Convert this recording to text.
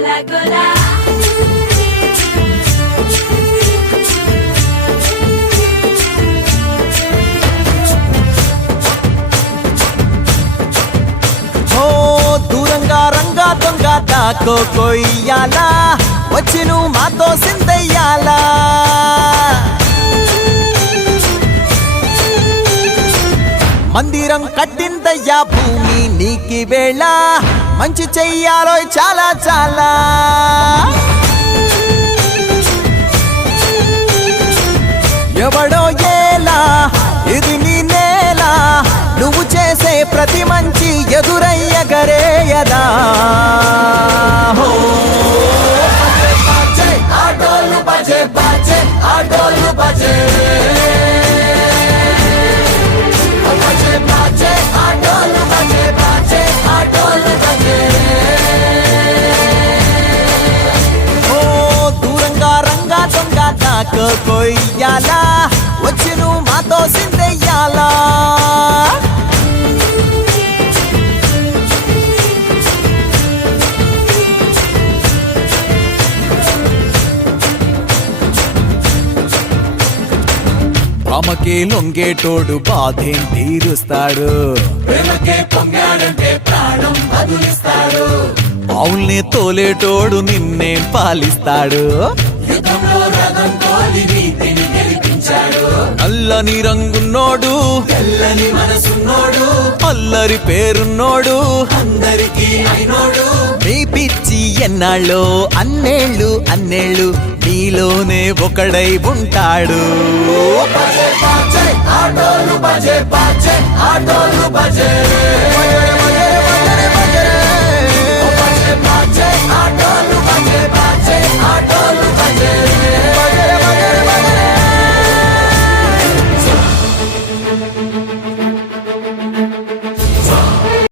గోలా గోలా దూరంగా రంగా దొంగ దాకో కొయ్యాలా వచ్చి నువ్వు మాతో సిందయ్యాలా మందిరం కట్టిందయ్యా భూమి నీకి వేళ మంచి చెయ్యాలో చాలా చాలా ఎవడో ఏలా ఇది నీ నేల నువ్వు చేసే ప్రతి మంచి ఎదురయ్యగరేయదా ఆటోలు బజే బాజే ఆటోలు బజే ఆటోలు బజే బాజే ఆటోలు బజే దూరంగా రంగా దొంగ నాకు కొయ్యాలా వచ్చి నువ్వు మాతో సిందెయ్యాలా అమ్మకే లొంగేటోడు బాధేం తీరుస్తాడు అవుల్ని తోలేటోడు నిన్నేం పాలిస్తాడు నల్లని రంగున్నోడు తెల్లని మనసున్నోడు అల్లరి పేరున్నోడు అందరికీ అయినోడు నీ పిచ్చి ఎన్నాళ్ళో అన్నేళ్ళు అన్నేళ్ళు నీలోనే ఒకడై ఉంటాడు ఆటోలు బజే బాజే ఆటోలు బజే